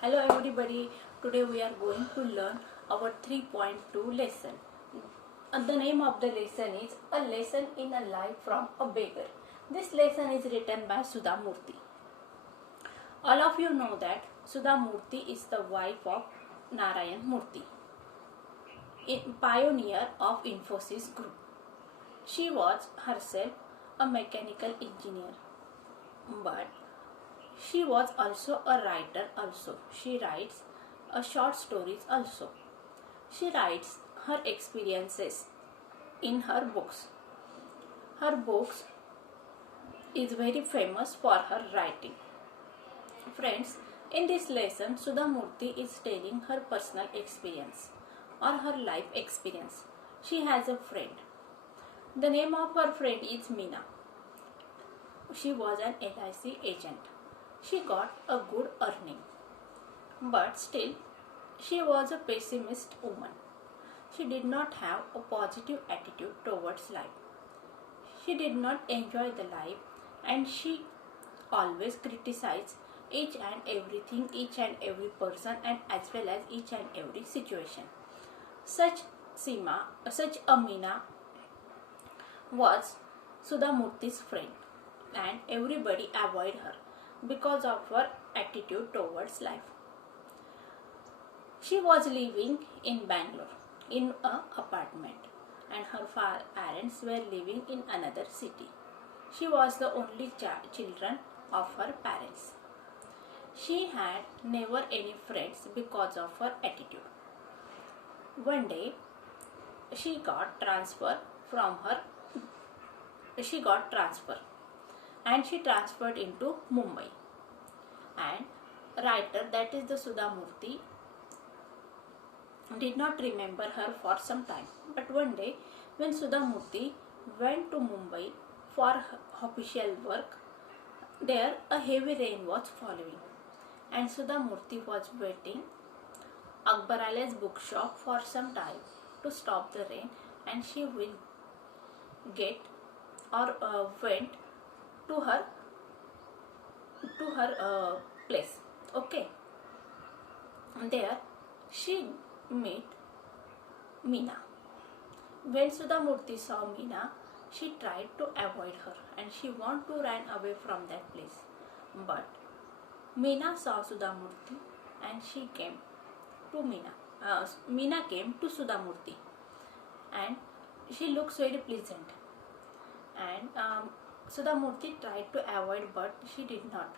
Hello everybody, today we are going to learn our 3.2 lesson. The name of the lesson is A Lesson in a Life from a Beggar. This lesson is written by Sudha Murthy. All of you know that Sudha Murthy is the wife of Narayan Murthy, a pioneer of Infosys Group. She was herself a mechanical engineer, but she was also a writer also. She writes short stories also. She writes her experiences in her books. Her books is very famous for her writing. Friends, in this lesson Sudha Murthy is telling her personal experience or her life experience. She has a friend. The name of her friend is Meena. She was an LIC agent. She got a good earning, but still she was a pessimist woman. She did not have a positive attitude towards life. She did not enjoy the life, and she always criticized each and everything, each and every person, and as well as each and every situation. Such Amina was Sudha Murthy's friend, and everybody avoided her because of her attitude towards life. She was living in Bangalore in an apartment, and her parents were living in another city. She was the only children of her parents. She had never any friends because of her attitude. One day, she got transfer and she transferred into Mumbai. And writer, that is the Sudha Murthy, did not remember her for some time. But one day, when Sudha Murthy went to Mumbai for official work, there a heavy rain was following, and Sudha Murthy was waiting Akbarala's bookshop for some time to stop the rain, and she will get or went to her place. Okay, there she met Meena. When Sudha Murthy saw Meena, she tried to avoid her and she wanted to run away from that place. But Meena saw Sudha Murthy and she came to Meena. Meena came to Sudha Murthy and she looks very pleasant. And Sudha Murthy tried to avoid, but she did not,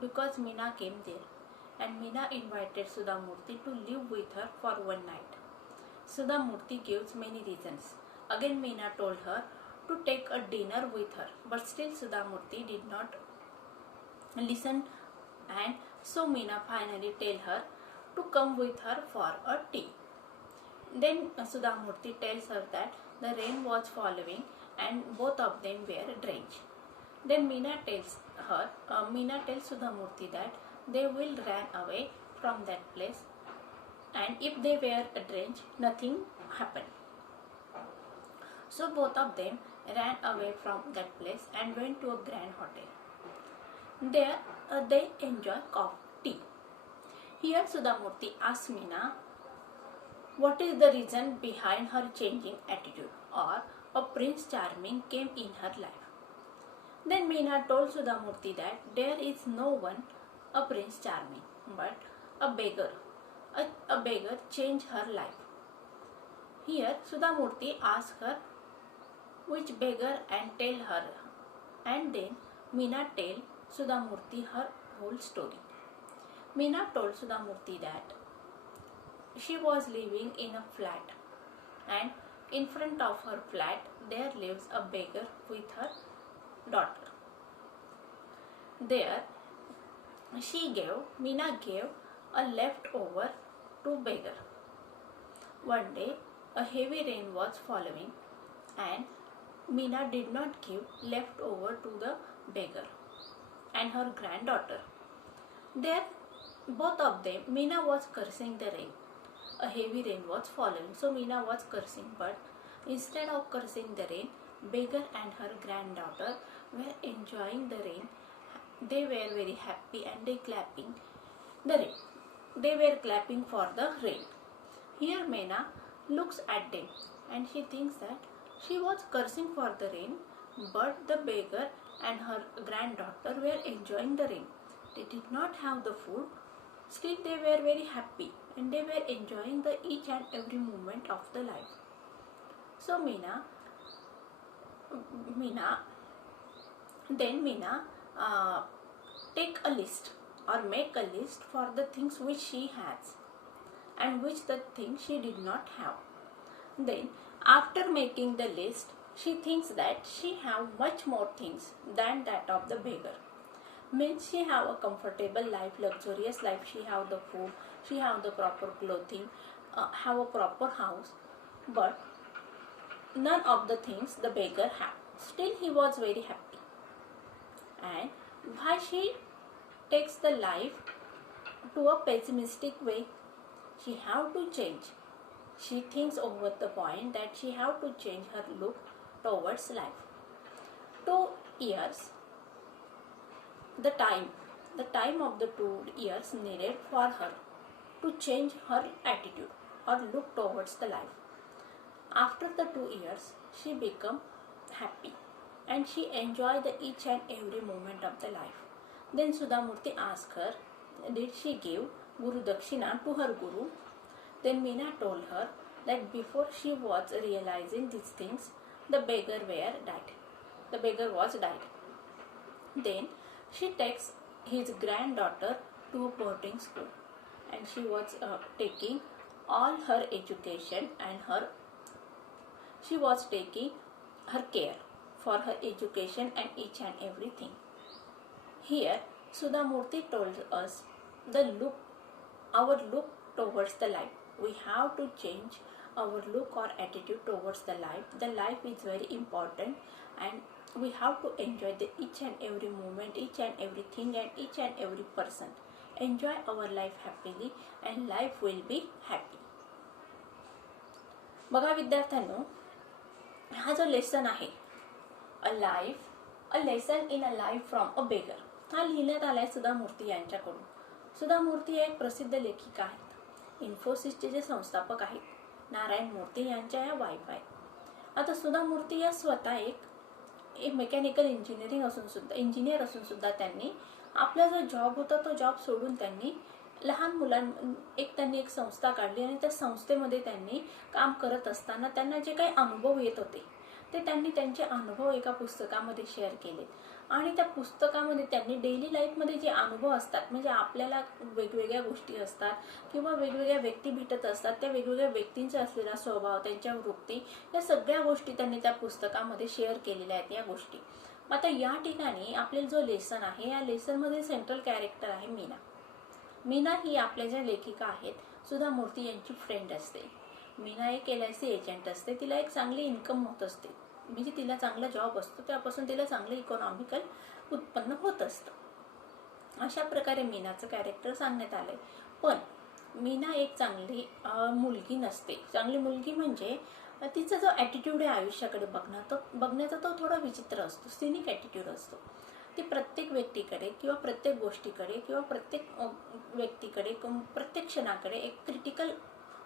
because Meena came there, and Meena invited Sudha Murthy to live with her for one night. Sudha Murthy gives many reasons. Again Meena told her to take a dinner with her, but still Sudha Murthy did not listen, and so Meena finally tell her to come with her for a tea. Then Sudha Murthy tells her that the rain was following and both of them were drenched. Then Meena tells Sudha Murthy that they will run away from that place, and if they were drenched, nothing happened. So both of them ran away from that place and went to a grand hotel. There they enjoy tea. Here Sudha Murthy asks Meena what is the reason behind her changing attitude, or a Prince Charming came in her life. Then Meena told Sudha Murthy that there is no one a Prince Charming, but a beggar. A beggar changed her life. Here Sudha Murthy asked her which beggar and tell her, and then Meena tell Sudha Murthy her whole story. Meena told Sudha Murthy that she was living in a flat, and in front of her flat there lives a beggar with her daughter. There Meena gave a leftover to beggar. One day a heavy rain was following, and Meena did not give leftover to the beggar and her granddaughter. There both of them, Meena was cursing the rain. A heavy rain was following, so Meena was cursing, but instead of cursing the rain, beggar and her granddaughter were enjoying the rain. They were very happy and they clapping the rain. they were clapping for the rain. Here Meena looks at them and she thinks that she was cursing for the rain, but the beggar and her granddaughter were enjoying the rain. They did not have the food, still they were very happy and they were enjoying the each and every moment of the life. So Meena take a list or make a list for the things which she has and which the things she did not have. Then after making the list, she thinks that she have much more things than that of the beggar. Means she have a comfortable life, luxurious life, she have the food, she have the proper clothing, have a proper house, but none of the things the beggar had. Still he was very happy. And why she takes the life to a pessimistic way? She have to change. She thinks over the point that she have to change her look towards life. 2 years, the time of the 2 years needed for her to change her attitude or look towards the life. After the 2 years, she become happy and she enjoy the each and every moment of the life. Then Sudhamurti asked her, did she give Guru Dakshina to her Guru? Then Meena told her that before she was realizing these things, the beggar was died. Then she takes his granddaughter to a boarding school and she was taking all her education and she was taking her care for her education and each and everything. Here Sudhamurti told us our look towards the life. We have to change our look or attitude towards the life. The life is very important and we have to enjoy the each and every moment, each and everything and each and every person. Enjoy our life happily and life will be happy. बघा विद्यार्थ्यांनो, हा जो lesson आहे a lesson in a life from a beggar, हा लिहिण्यात आलाय सुधामूर्ती यांच्याकडून. सुधामूर्ती एक प्रसिद्ध लेखिका आहेत. इन्फोसिसचे जे संस्थापक आहेत नारायण मूर्ती यांच्या या वाईफ आहेत. आता सुधामूर्ती या स्वतः एक मेकॅनिकल इंजिनियर असून सुद्धा त्यांनी आपला जो जॉब होता तो जॉब सोडून त्यांनी त्यांनी एक संस्था काढली आणि त्या संस्थेमध्ये त्यांनी काम करत असताना त्यांना जे काही अनुभव येत होते ते त्यांनी त्यांचे अनुभव एका पुस्तकामध्ये शेअर केले. आणि त्या पुस्तकामध्ये त्यांनी डेली लाईफमध्ये जे अनुभव असतात, म्हणजे आपल्याला वेगवेगळ्या गोष्टी असतात किंवा वेगवेगळ्या व्यक्ती भेटत असतात, त्या वेगवेगळ्या व्यक्तींचा असलेला स्वभाव, त्यांच्या वृत्ती, या सगळ्या गोष्टी त्यांनी त्या पुस्तकामध्ये शेअर केलेल्या आहेत या गोष्टी. आता या ठिकाणी आपल्याला जो लेसन आहे या लेसनमध्ये सेंट्रल कॅरेक्टर आहे मीना. मीना ही आपल्या ज्या लेखिका आहेत सुधामूर्ती यांची फ्रेंड असते. मीना एक LIC एजंट असते. तिला एक चांगली इन्कम होत असते, म्हणजे तिला चांगला जॉब असतो, त्यापासून तिला चांगलं इकॉनॉमिकल उत्पन्न होत असतं. अशा प्रकारे मीनाचं कॅरेक्टर सांगण्यात आलंय. पण मीना एक चांगली मुलगी नसते. चांगली मुलगी म्हणजे तिचा जो ॲटिट्यूड आहे आयुष्याकडे बघण्याचा तो थोडा विचित्र असतो, सिनिक ॲटिट्यूड असतो. ती प्रत्येक व्यक्तीकडे किंवा प्रत्येक गोष्टीकडे किंवा प्रत्येक व्यक्तीकडे प्रत्येक क्षणाकडे एक क्रिटिकल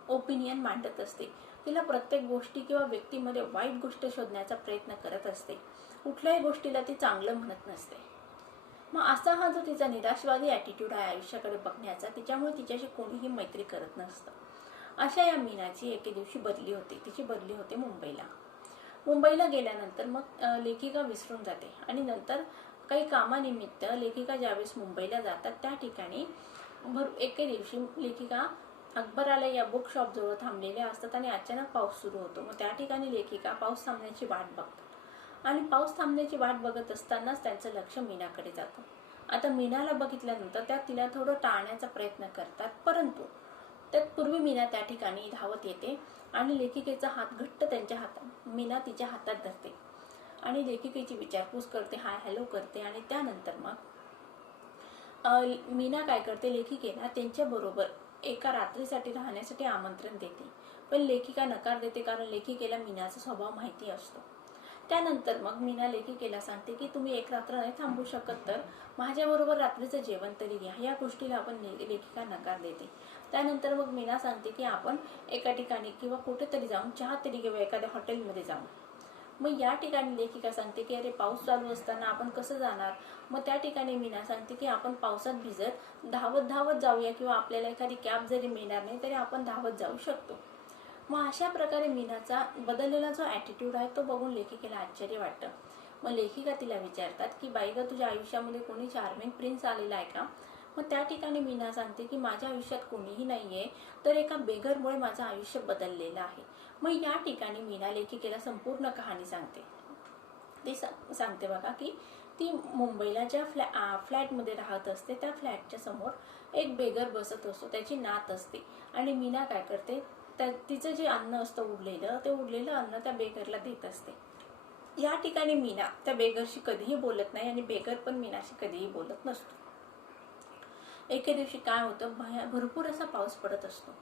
ओपिनियन मांडत असते. तिला प्रत्येक गोष्टी किंवा व्यक्तीमध्ये वाईट गोष्ट शोधण्याचा प्रयत्न करत असते. कुठल्याही गोष्टीला ती चांगलं म्हणत नसते. मग असा हा जो तिचा निराशवादी ॲटिट्यूड आहे आयुष्याकडे बघण्याचा, तिच्यामुळे तिच्याशी कोणीही मैत्री करत नसतं. अशा या मीनाची एके दिवशी तिची बदली होते मुंबईला गेल्यानंतर मग लेखिका विसरून जाते आणि नंतर काही कामानिमित्त लेखिका ज्यावेळेस मुंबईला जातात त्या ठिकाणी एके दिवशी लेखिका अकबराला या बुक शॉप जवळ थांबलेल्या असतात आणि अचानक पाऊस सुरू होतो. मग त्या ठिकाणी लेखिका पाऊस थांबण्याची वाट बघतात आणि पाऊस थांबण्याची वाट बघत असतानाच त्यांचं लक्ष मीनाकडे जातं. आता मीनाला बघितल्यानंतर त्या तिला थोडं टाळण्याचा प्रयत्न करतात, परंतु त्यापूर्वी मीना त्या ठिकाणी धावत येते आणि लेखिकेचा हात घट्ट त्यांच्या हातात मीना तिच्या हातात धरते आणि लेखिकेची विचारपूस करते, हाय हॅलो करते. आणि त्यानंतर मग मीना काय करते, लेखिकेला त्यांच्याबरोबर एका रात्रीसाठी राहण्यासाठी आमंत्रण देते. पण लेखिका नकार देते, कारण लेखिकेला मीनाचा स्वभाव माहिती असतो. त्यानंतर मग मीना लेखिकेला सांगते की तुम्ही एक रात्र नाही थांबू शकत तर माझ्याबरोबर रात्रीचं जेवण तरी घ्या. या गोष्टीला आपण लेखिका नकार देते. त्यानंतर मग मीना सांगते की आपण एका ठिकाणी किंवा कुठेतरी जाऊन चहा तरी घेऊ, एखाद्या हॉटेलमध्ये जाऊन. मग या ठिकाणी लेखिका सांगते की अरे पाऊस चालू असताना आपण कसं जाणार. मग त्या ठिकाणी मीना सांगते की आपण पावसात भिजत धावत धावत जाऊया किंवा आपल्याला एखादी कॅब जरी मिळणार नाही तरी आपण धावत जाऊ शकतो. मग अशा प्रकारे मीनाचा बदललेला जो ॲटिट्यूड आहे तो बघून लेखिकेला आश्चर्य वाटतं. मग लेखिका तिला विचारतात की बाई ग, तुझ्या आयुष्यामध्ये कोणी चार्मिंग प्रिन्स आलेला आहे का. मग त्या ठिकाणी मीना सांगते की माझ्या आयुष्यात कोणीही नाहीये, तर एका बेगरमुळे माझं आयुष्य बदललेलं आहे. मग या ठिकाणी मीना लेखिकेला संपूर्ण कहाणी सांगते. ती सांगते बघा की ती मुंबईला ज्या फ्लॅटमध्ये राहत असते त्या फ्लॅटच्या समोर एक बेगर बसत असतो, त्याची नात असते. आणि मीना काय करते, तिचं जे अन्न असतं उरलेलं, ते उरलेलं अन्न त्या बेगरला देत असते. या ठिकाणी मीना त्या बेगरशी कधीही बोलत नाही आणि बेगर पण मीनाशी कधीही बोलत नसतो. एके दिवशी काय होतं, भरपूर असा पाऊस पडत असतो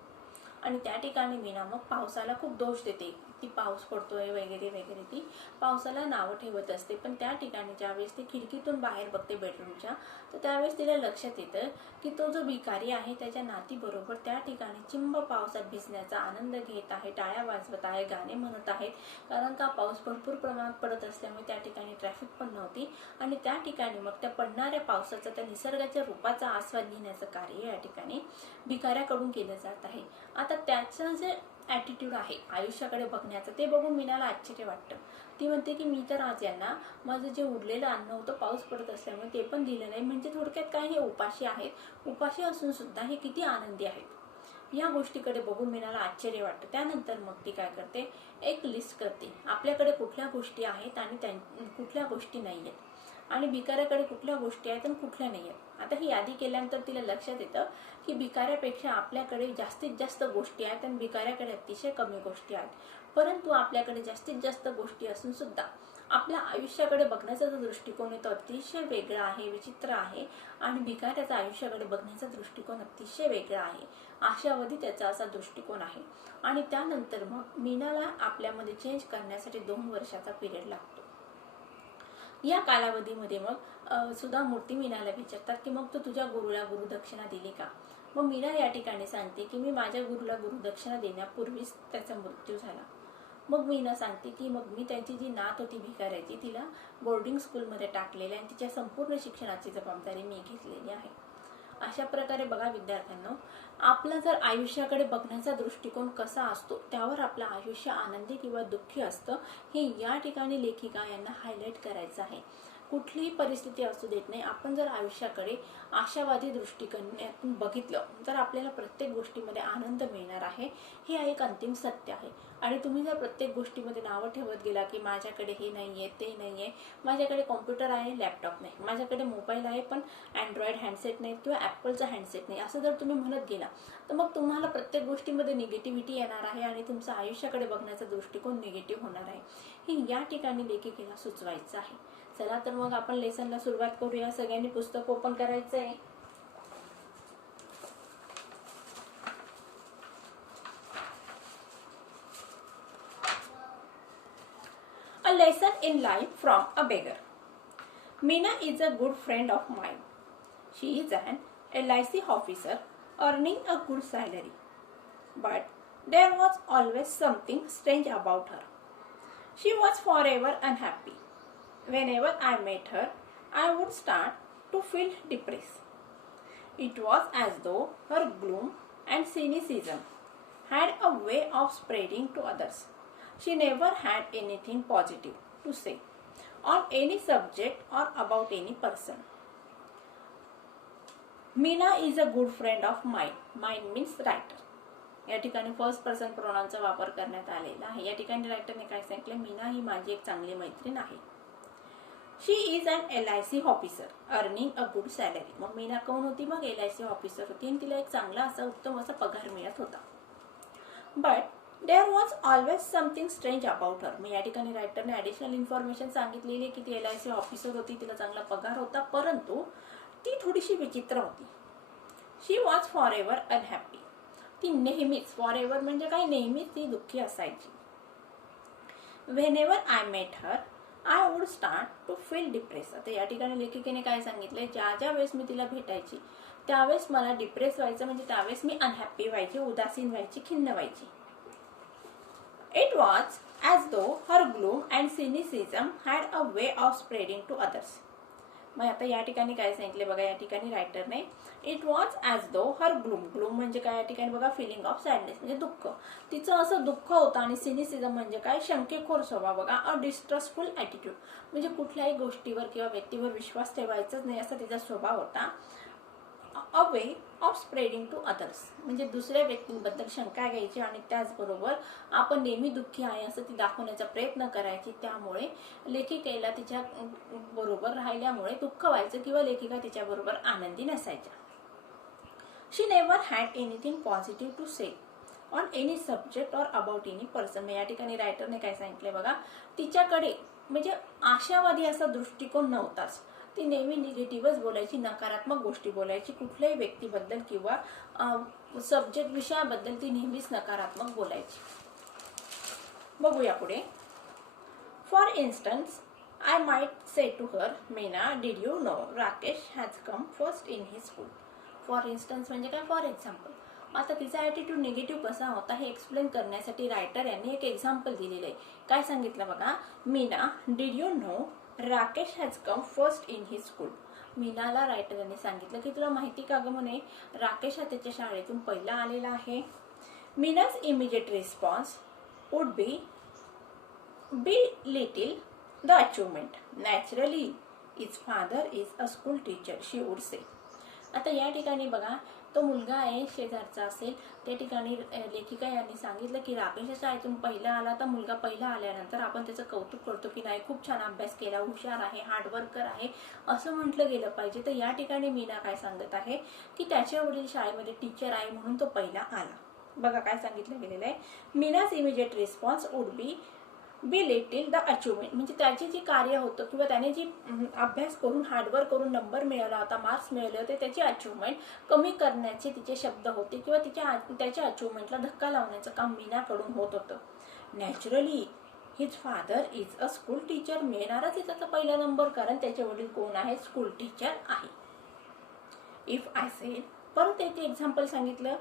आणि त्या ठिकाणी मीना मग पावसाला खूप दोष देते. ती पाऊस पडतोय वगैरे वगैरे, ती पावसाला नावं ठेवत असते. पण त्या ठिकाणी ज्यावेळेस ती खिडकीतून बाहेर बघते बेडरूमच्या, तर त्यावेळेस तिला लक्षात येतं की तो जो भिकारी आहे त्याच्या नातीबरोबर त्या ठिकाणी चिंब पावसात भिजण्याचा आनंद घेत आहे, टाळ्या वाजवत आहे, गाणे म्हणत आहेत. कारण का पाऊस भरपूर प्रमाणात पडत असल्यामुळे त्या ठिकाणी ट्रॅफिक पण नव्हती आणि त्या ठिकाणी मग त्या पडणाऱ्या पावसाचा, त्या निसर्गाच्या रूपाचा आस्वाद घेण्याचं कार्य या ठिकाणी भिकाऱ्याकडून केलं जात आहे. आता त्याचं जे ॲटिट्यूड आहे आयुष्याकडे बघण्याचं, ते बघून मीनाला आश्चर्य वाटतं. ती म्हणते की मी तर आज यांना माझं जे उरलेलं अन्न होतं पाऊस पडत असल्यामुळे ते पण दिलं नाही. म्हणजे थोडक्यात काय, हे उपाशी आहेत. उपाशी असून सुद्धा हे किती आनंदी आहेत. या गोष्टीकडे बघून मीनाला आश्चर्य वाटतं. त्यानंतर मग ती काय करते, एक लिस्ट करते आपल्याकडे कुठल्या गोष्टी आहेत आणि कुठल्या गोष्टी नाही आहेत आणि भिकाऱ्याकडे कुठल्या गोष्टी आहेत आणि कुठल्या नाही आहेत. आता ही यादी केल्यानंतर तिला लक्षात येतं की भिकाऱ्यापेक्षा आपल्याकडे जास्तीत जास्त गोष्टी आहेत आणि भिकाऱ्याकडे अतिशय कमी गोष्टी आहेत. परंतु आपल्याकडे जास्तीत जास्त गोष्टी असून सुद्धा आपल्या आयुष्याकडे बघण्याचा जो दृष्टिकोन आहे तो अतिशय वेगळा आहे, विचित्र आहे. आणि भिकाऱ्याचा आयुष्याकडे बघण्याचा दृष्टिकोन अतिशय वेगळा आहे. आशावादी त्याचा असा दृष्टिकोन आहे. आणि त्यानंतर मग मीनाला आपल्यामध्ये चेंज करण्यासाठी 2 वर्षाचा पिरियड लागतो. या कालावधीमध्ये मग सुधा मूर्ती मीनाला विचारतात की मग तू तुझ्या गुरुला गुरुदक्षिणा दिली का. मग मीना या ठिकाणी सांगते की मी माझ्या गुरुला गुरुदक्षिणा देण्यापूर्वीच त्याचा मृत्यू झाला. मग मीना सांगते की मग मी त्यांची जी नात होती भिकाऱ्याची, तिला बोर्डिंग स्कूलमध्ये टाकलेली आणि तिच्या संपूर्ण शिक्षणाची जबाबदारी मी घेतलेली आहे. अशा प्रकारे बघा विद्यार्थ्यांनो, आपला जर आयुष्याकडे बघण्याचा दृष्टिकोन कसा असतो त्यावर आपलं आयुष्य आनंदी किंवा दुःखी असतं, हे या ठिकाणी लेखिका यांना हायलाइट करायचं आहे. कुठलीही परिस्थिती असू देत नाही, आपण जर आयुष्याकडे आशावादी दृष्टिकोनातून बघितलं तर आपल्याला प्रत्येक गोष्टीमध्ये आनंद मिळणार आहे. हे एक अंतिम सत्य आहे. आणि तुम्ही जर प्रत्येक गोष्टीमध्ये नावं ठेवत गेला की माझ्याकडे हे नाहीये, ते नाहीये, माझ्याकडे कॉम्प्युटर आहे, लॅपटॉप नाही, माझ्याकडे मोबाईल आहे पण अँड्रॉइड हँडसेट नाही किंवा ॲपलचा हँडसेट नाही, असं जर तुम्ही म्हणत गेला तर मग तुम्हाला प्रत्येक गोष्टीमध्ये निगेटिव्हिटी येणार आहे आणि तुमचा आयुष्याकडे बघण्याचा दृष्टिकोन निगेटिव्ह होणार आहे. हे या ठिकाणी लेखिकेला सुचवायचं आहे. चला तर मग आपण लेसनला सुरुवात करूया. सगळ्यांनी पुस्तक ओपन करायचं आहे. A lesson in life from a beggar. Meena is a good friend of mine. She is an LIC officer earning a good salary. But there was always something strange about her. She was forever unhappy. Whenever I met her, I would start to feel depressed. It was as though her gloom and cynicism had a way of spreading to others. She never had anything positive to say on any subject or about any person. Meena is a good friend of mine. Mine means writer. या ठिकाणी first person प्रोनाउनचा वापर करण्यात आलेला आहे. या ठिकाणी रायटरने काय सांगितलं, मीना ही माझी एक चांगली मैत्रीण आहे. She is an LIC officer earning a good salary. मग मीना कोण होती, मग LIC ऑफिसर होती आणि तिला एक चांगला असा उत्तम असा पगार मिळत होता. But there was always something strange about her. मग या ठिकाणी रायटरने ॲडिशनल इन्फॉर्मेशन सांगितलेली की ती LIC ऑफिसर होती, तिला चांगला पगार होता, परंतु ती थोडीशी विचित्र होती. शी वॉज फॉर एव्हर अनहॅपी. ती नेहमीच, फॉर एव्हर म्हणजे काय, नेहमीच ती दुःखी असायची. Whenever I met her I would start to feel depress. आता या ठिकाणी लेखिकेने काय सांगितलंय, ज्या ज्या वेळेस मी तिला भेटायची त्यावेळेस मला डिप्रेस व्हायचं, म्हणजे त्यावेळेस मी अनहॅप्पी व्हायची, उदासीन व्हायची, खिन्न व्हायची. It was as though her gloom and cynicism had a way of spreading to others. मग आता या ठिकाणी काय सांगितले बघा, या ठिकाणी रायटरने it was as though her gloom, gloom म्हणजे काय या ठिकाणी बघा, फिलिंग ऑफ सॅडनेस म्हणजे दुःख, तिचं असं दुःख होतं. आणि सिनिसिझम म्हणजे काय, शंकेखोर स्वभाव बघा. अ डिस्ट्रस्टफुल ॲटिट्यूड म्हणजे कुठल्याही गोष्टीवर किंवा व्यक्तीवर विश्वास ठेवायचाच नाही असा तिचा स्वभाव होता. A way of spreading to others म्हणजे दुसऱ्या व्यक्तींबद्दल शंका घ्यायची आणि त्याचबरोबर आपण नेहमी दुःखी आहे असं ती दाखवण्याचा प्रयत्न करायची. त्यामुळे लेखिकेला तिच्या बरोबर राहिल्यामुळे दुःख व्हायचं किंवा लेखिका तिच्याबरोबर आनंदी नसायच्या. She never had anything positive to say on any subject or about any person. या ठिकाणी रायटरने काय सांगितले बघा, तिच्याकडे म्हणजे आशावादी असा दृष्टिकोन नव्हताच. ती नेहमी निगेटिव्हच बोलायची, नकारात्मक गोष्टी बोलायची, कुठल्याही व्यक्तीबद्दल किंवा सब्जेक्ट विषयाबद्दल ती नेहमीच नकारात्मक बोलायची. बघूया पुढे. For instance I might say to her, Meena did you know Rakesh has come first in his school. For instance म्हणजे काय, फॉर एक्झाम्पल. आता तिचा ॲटिट्यूड निगेटिव्ह कसा होता हे एक्सप्लेन करण्यासाठी रायटर यांनी एक एक्झाम्पल दिलेलं आहे. काय सांगितलं बघा, Meena did you know Rakesh has come first in his school. मीनाला रायटर यांनी सांगितलं की तुला माहिती का गं म्हणे, राकेश हा त्याच्या शाळेतून पहिला आलेला आहे. Meena's immediate response would be little the achievement. Naturally his father is a school teacher she would say. आता या ठिकाणी बघा, तो मुलगा आहे शेजारचा असेल, त्या ठिकाणी लेखिका यांनी सांगितलं की राकेश शाळेतून पहिला आला, तर मुलगा पहिला आल्यानंतर आपण त्याचं कौतुक करतो की नाही खूप छान अभ्यास केला, हुशार आहे, हार्डवर्कर आहे असं म्हटलं गेलं पाहिजे. तर या ठिकाणी मीना काय सांगत आहे की त्याच्या वडील शाळेमध्ये टीचर आहे म्हणून तो पहिला आला. बघा काय सांगितलं गेलेलं आहे, Meena's immediate response would be little the achievement म्हणजे त्याची जी कार्य होतं किंवा त्याने जी अभ्यास करून हार्डवर्क करून नंबर मिळवला होता, मार्क्स मिळवले होते, त्याची अचिव्हमेंट कमी करण्याचे तिचे शब्द होते किंवा त्याच्या अचिव्हमेंटला धक्का लावण्याचं काम मीनाकडून होत होतं. Naturally his father is a school teacher, मिळणारच आहे त्याचा पहिला नंबर कारण त्याचे वडील कोण आहेत, स्कूल टीचर आहे. इफ आय सेड, परत एक एक्झाम्पल सांगितलं.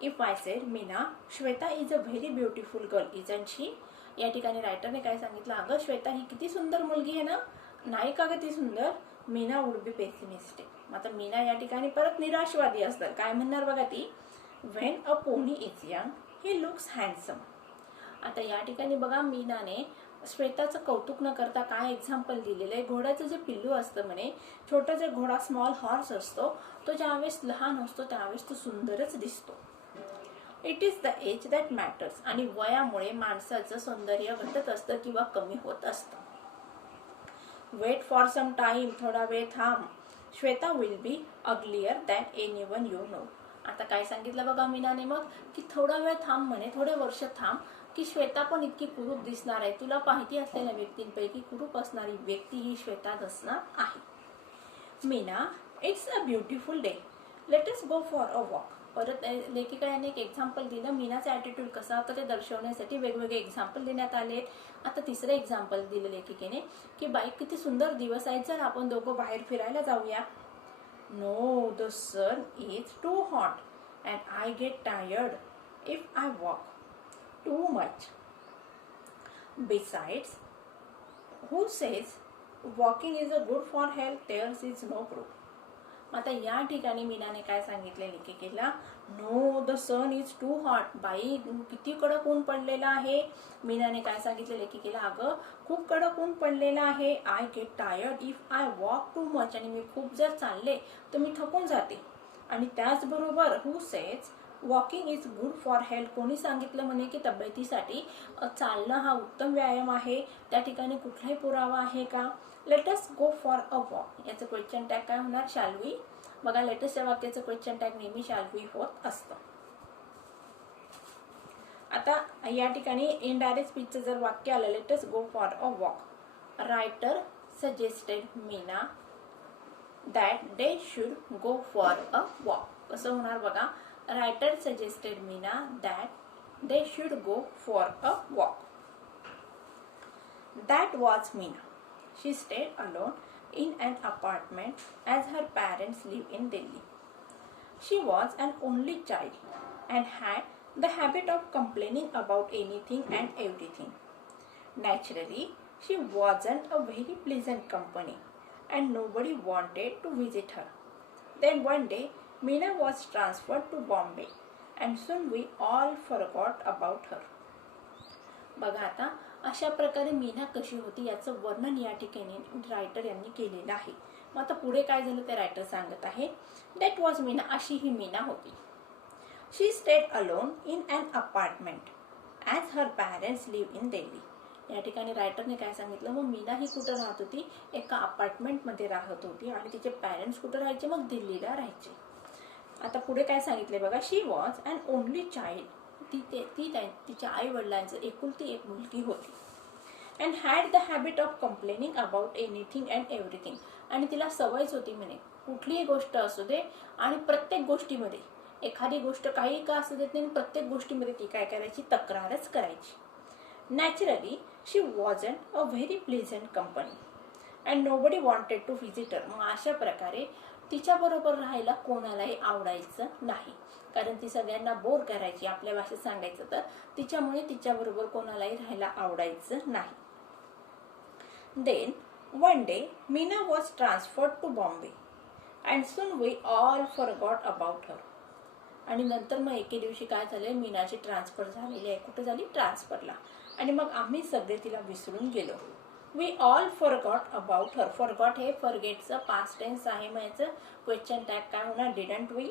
If I said Meena Shweta is a very beautiful girl isn't she. या ठिकाणी रायटरने काय सांगितलं, अगं श्वेता ही किती सुंदर मुलगी आहे ना, नाही का ग ती सुंदर. Meena would be pessimistic. आता मीना या ठिकाणी परत निराशवादी असतात. काय म्हणणार बघा ती, when a pony is young he looks handsome. आता या ठिकाणी बघा मीनाने श्वेताचं कौतुक न करता काय एक्झाम्पल दिलेलं आहे, घोड्याचं जे पिल्लू असतं म्हणे, छोटा जे घोडा स्मॉल हॉर्स असतो, तो ज्यावेळेस लहान असतो त्यावेळेस तो सुंदरच दिसतो. It is the age that matters. आणि वयामुळे माणसाचं सौंदर्य घटत असतं किंवा कमी होत असतं. वेट फॉर सम टाइम, थोडा वेळ थांब, Shweta will be uglier than anyone you know. आता काय सांगितलं बघा मीनाने मग, की थोडा वेळ थांब म्हणे, थोडे वर्ष थांब, की श्वेता पण इतकी कुरूप दिसणार आहे. तुला माहिती असलेल्या व्यक्तींपैकी कुरूप असणारी व्यक्ती ही श्वेता असणार आहे. Meena it's a beautiful day, let us go for a walk. परत लेखिका यांनी एक एक्झाम्पल दिलं, मीनाचा ॲटिट्यूड कसा होता ते दर्शवण्यासाठी वेगवेगळे एक्झाम्पल देण्यात आले. आता तिसरं एक्झाम्पल दिलं लेखिकेने की बाई किती सुंदर दिवस आहेत, जर आपण दोघं बाहेर फिरायला जाऊया. No, the sun is too hot and I get tired if I walk too much. Besides who says walking is a good for health, there's is no proof. आता या ठिकाणी मीनाने काय सांगितले लेखिकेला, no the sun is too hot. बाई किती कडक ऊन पडलेला आहे. मीनाने काय सांगितले लेखिकेला, अगं खूप कडक ऊन पडलेलं आहे. I get tired if I walk too much. आणि मी खूप जर चालले तर मी थकून जाते. आणि त्याचबरोबर हू says walking is good for health. कोणी सांगितलं म्हणे की तब्येतीसाठी चालणं हा उत्तम व्यायाम आहे. त्या ठिकाणी कुठलाही पुरावा आहे का. Let us go for a walk, याचं क्वेश्चन टॅग काय होणार, शॅल वी. बघा लेटेस्ट वाक्याचं क्वेश्चन टॅग नेहमी शॅल वी होत असतं. आता या ठिकाणी इनडायरेक्ट स्पीचचं जर वाक्य आलं, let us go for a walk, writer suggested Meena that they should go for a walk. कसं होणार बघा, writer suggested Meena that they should go for a walk. That was Meena. She stayed alone in an apartment as her parents live in Delhi. She was an only child and had the habit of complaining about anything and everything. Naturally, she wasn't a very pleasant company and nobody wanted to visit her. Then one day, Meena was transferred to Bombay and soon we all forgot about her. बघा आता अशा प्रकारे मीना कशी होती याचं वर्णन या ठिकाणी रायटर यांनी केलेलं आहे. मग आता पुढे काय झालं ते रायटर सांगत आहे. दॅट वॉज मीना, अशी ही मीना होती. She stayed alone in an apartment as her parents live in Delhi. या ठिकाणी रायटरने काय सांगितलं, मग मीना ही कुठं राहत होती, एका अपार्टमेंटमध्ये राहत होती आणि तिचे पॅरेंट्स कुठं राहायचे, मग दिल्लीला राहायचे. आता पुढे काय सांगितले बघा. शी वॉज अन ओनली चाइल्ड. ती तिच्या आई वडिलांचं एकुलती एक मुलगी होती. And had the habit of complaining about anything and everything. आणि तिला सवयच होती म्हणे कुठलीही गोष्ट असू दे आणि प्रत्येक गोष्टीमध्ये, एखादी गोष्ट काही का असू देत नाही, प्रत्येक गोष्टीमध्ये ती काय करायची, तक्रारच करायची. Naturally she wasn't a very pleasant company and nobody wanted to visit her. मग अशा प्रकारे तिच्याबरोबर राहायला कोणालाही आवडायचं नाही, कारण ती सगळ्यांना बोर करायची. आपल्या भाषेत सांगायचं तर तिच्यामुळे तिच्याबरोबर कोणालाही राहायला आवडायचं नाही. Then one day Meena was transferred to Bombay and soon we all forgot about her. आणि नंतर मग एके दिवशी काय झालंय, मीनाची ट्रान्सफर झालेली आहे. कुठे झाली, ट्रान्सफरला. आणि मग आम्ही सगळे तिला विसरून गेलो. We all forgot about her. Forgot हे फॉरगेटचं पास्ट टेन्स आहे. मग याचं क्वेश्चन टॅग काय होणार, डिडंट वी.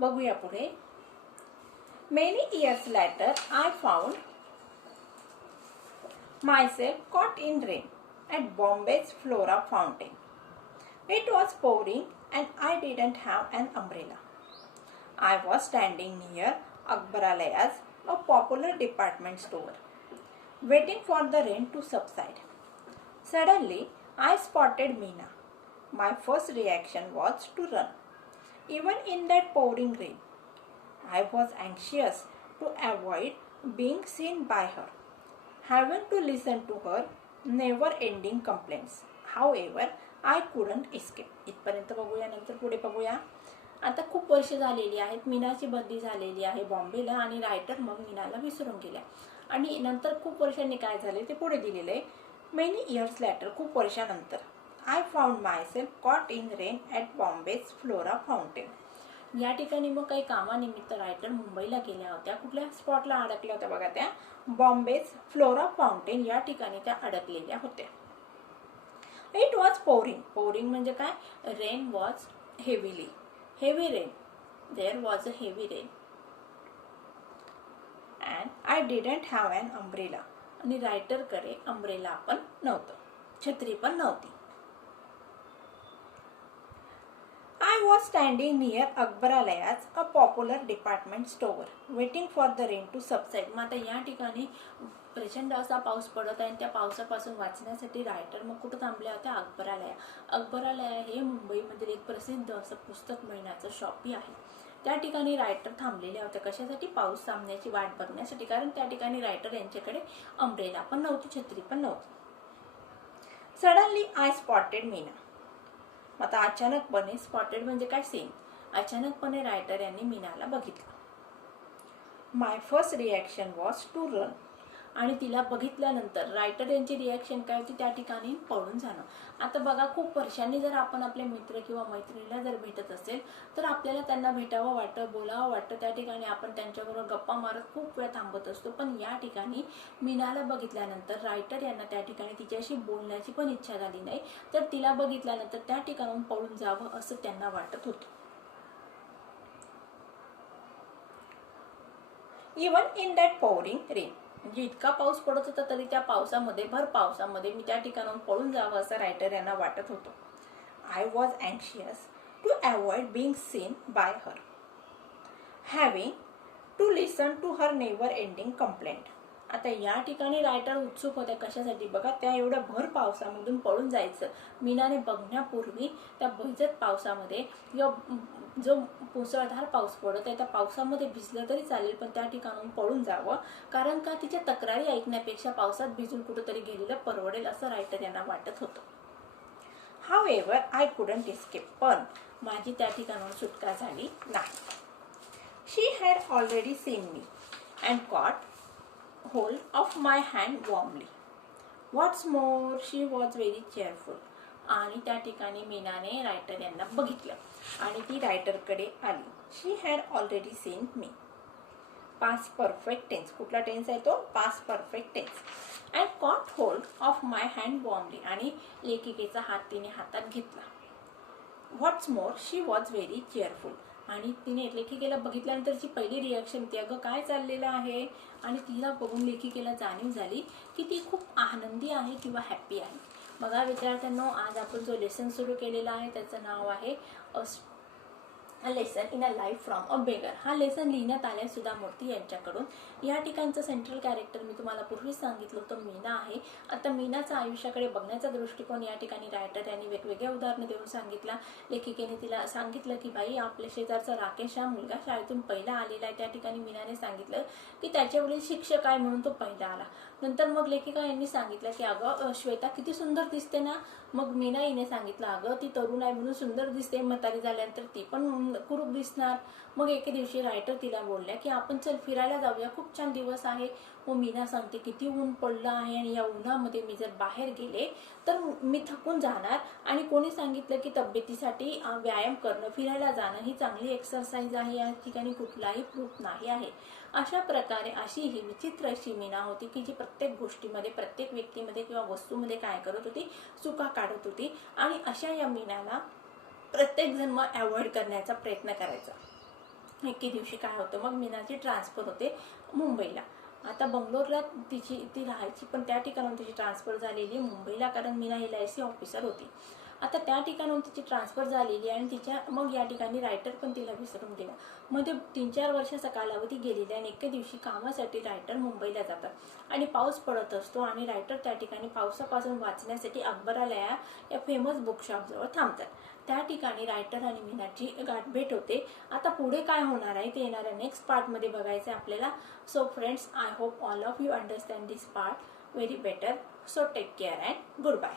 बघूया पुढे. Many years later I found myself caught in rain at Bombay's Flora fountain. It was pouring and I didn't have an umbrella. I was standing near Akbaralayas, a popular department store, waiting for the rain to subside. Suddenly, I spotted Meena. My first reaction was to run. Even in that pouring rain, I was anxious to avoid being seen by her, having to listen to her never-ending complaints. However, I couldn't escape. इथपर्यंत बघूया, नंतर पुढे बघूया. आता खूप वर्ष झालेली आहेत, मीनाची बदली झालेली आहे बॉम्बेला आणि रायटर मग मीनाला विसरून गेल्या. आणि नंतर खूप वर्षांनी काय झाले ते पुढे दिलेलं आहे. मेनी इयर्स लॅटर, खूप वर्षानंतर. I found myself caught in rain at Bombay's Flora Fountain. या ठिकाणी मग काही कामानिमित्त रायटर मुंबईला गेल्या होत्या. कुठल्या स्पॉटला अडकल्या होत्या बघा, त्या बॉम्बेज फ्लोरा फाउंटेन या ठिकाणी त्या अडकलेल्या होत्या. It was pouring. पोरिंग म्हणजे काय, rain was heavily. Heavy rain. There was a heavy rain. And I didn't have an umbrella. आणि रायटरकडे अम्ब्रेला पण नव्हतं, छत्री पण नव्हती. I was standing near Akbaralayas, a popular department store, waiting for the rain to subside. मग आता या ठिकाणी प्रचंड असा पाऊस पडत आहे आणि त्या पावसापासून वाचण्यासाठी रायटर मग कुठं थांबल्या होत्या, अकबरालया. अकबरालया हे मुंबईमधील एक प्रसिद्ध असं पुस्तक मिळण्याचं शॉपी आहे. त्या ठिकाणी रायटर थांबलेल्या होत्या. कशासाठी, पाऊस थांबण्याची वाट बघण्यासाठी, कारण त्या ठिकाणी रायटर यांच्याकडे अम्ब्रेला पण नव्हती, छत्री पण नव्हती. Suddenly I spotted Meena. आता अचानकपणे, स्पॉटेड म्हणजे काय, सीन. अचानकपणे रायटर यांनी मीनाला बघितलं. My first reaction was to run. आणि तिला बघितल्यानंतर रायटर यांची रिॲक्शन काय होती, त्या ठिकाणी पळून जाणं. आता बघा, खूप वर्षांनी जर आपण आपले मित्र किंवा मैत्रिणीला जर भेटत असेल तर आपल्याला त्यांना भेटावं वाटतं, बोलावं वाटतं. त्या ठिकाणी आपण त्यांच्याबरोबर गप्पा मारत खूप वेळ थांबत असतो. पण या ठिकाणी मीनाला बघितल्यानंतर रायटर यांना त्या ठिकाणी तिच्याशी बोलण्याची पण इच्छा झाली नाही. तर तिला बघितल्यानंतर त्या ठिकाणाहून पळून जावं असं त्यांना वाटत होतं. Even in that pouring rain. म्हणजे इतका पाऊस पडत होता तरी त्या पावसामध्ये, भर पावसामध्ये मी त्या ठिकाणाहून पळून जावं असं रायटर यांना वाटत होतं. I was anxious to avoid being seen by her, having to listen to her never ending complaint. आता या ठिकाणी रायटर उत्सुक होत्या कशासाठी बघा, त्या एवढ्या भर पावसामधून पळून जायचं. मीनाने बघण्यापूर्वी त्या भयजत पावसामध्ये किंवा जो मुसळधार पाऊस पडत आहे त्या पावसामध्ये भिजलं तरी चालेल, पण त्या ठिकाणून पळून जावं, कारण का तिच्या तक्रारी ऐकण्यापेक्षा पावसात भिजून कुठेतरी गेलेलं परवडेल असं रायटर यांना वाटत होतं. However, I couldn't escape. पण माझी त्या ठिकाणाहून सुटका झाली नाही. She had already seen me and caught hold of my hand warmly. What's more, she was very cheerful. आणि त्या ठिकाणी मीनाने रायटर यांना बघितलं आणि ती रायटरकडे आली. She had already seen me. Past perfect tense. कुठला टेन्स आहे तो? Past perfect tense. And caught hold of my hand warmly. आणि लेखिकेचा हात तिने हातात घेतला. What's more, she was very cheerful. आणि तिने लेखिकेला बघितल्यानंतरची पहिली रिॲक्शन ती अगं काय चाललेलं आहे, आणि तिला बघून लेखिकेला जाणीव झाली की ती खूप आनंदी आहे किंवा हॅप्पी आहे. बघा विद्यार्थ्यांनो, आज आपण जो लेसन सुरू केलेला आहे त्याचं नाव आहे a lesson in a life from a beggar. हा लेसन लिहिण्यात आलाय सुधा मूर्ती यांच्याकडून. या ठिकाणचं सेंट्रल कॅरेक्टर मी तुम्हाला पूर्वीच सांगितलं होतं मीना आहे. आता मीनाचा आयुष्याकडे बघण्याचा दृष्टिकोन या ठिकाणी रायटर यांनी वेगवेगळ्या उदाहरणं देऊन सांगितला. लेखिकेने तिला सांगितलं की बाई आपल्या शेजारचा राकेश हा मुलगा शाळेतून पहिला आलेला आहे. त्या ठिकाणी मीनाने सांगितलं की त्याच्या वडील शिक्षक आहे म्हणून तो पहिला आला. नंतर मग लेखिका यांनी सांगितलं की अगं श्वेता किती सुंदर दिसते ना. मग मीना हिने सांगितलं अगं ती तरुण आहे म्हणून सुंदर दिसते, म्हातारी झाल्यानंतर ती पण कुरूप दिसणार. मग एके दिवशी रायटर तिला बोलल्या की आपण चल फिरायला जाऊया, खूप छान दिवस आहे. मग मीना सांगते किती ऊन पडलं आहे आणि या उन्हामध्ये मी जर बाहेर गेले तर मी थकून जाणार. आणि कोणी सांगितलं की तब्येतीसाठी व्यायाम करणं, फिरायला जाणं ही चांगली एक्सरसाइज आहे. या ठिकाणी कुठलाही प्रूफ नाही आहे. अशा प्रकारे अशी ही विचित्र अशी मीना होती की जी प्रत्येक गोष्टीमध्ये, प्रत्येक व्यक्तीमध्ये किंवा वस्तूमध्ये काय करत होती, चुका काढत होती. आणि अशा या मीनाला प्रत्येक जण अवॉइड करण्याचा प्रयत्न करायचा. एके दिवशी काय होतं, मग मीनाची ट्रान्सफर होते मुंबईला. आता बंगलोरला ती राहायची, पण त्या ठिकाणाहून तिची ट्रान्सफर झालेली मुंबईला, कारण मीना LIC ऑफिसर होती. आता त्या ठिकाणाहून तिची ट्रान्सफर झालेली आणि तिच्या मग या ठिकाणी रायटर पण तिला विसरून गेला. मध्ये 3-4 वर्षाचा कालावधी गेलेला आणि एके दिवशी कामासाठी रायटर मुंबईला जातात आणि पाऊस पडत असतो आणि रायटर त्या ठिकाणी पावसापासून वाचण्यासाठी अकबरालया या फेमस बुकशॉपजवळ थांबतात. त्या ठिकाणी रायटर आणि मीनाची गाठभेट होते. आता पुढे काय होणार आहे ते येणाऱ्या नेक्स्ट पार्टमध्ये बघायचं आहे आपल्याला. So friends, I hope all of you understand this part very better. So take care and good bye.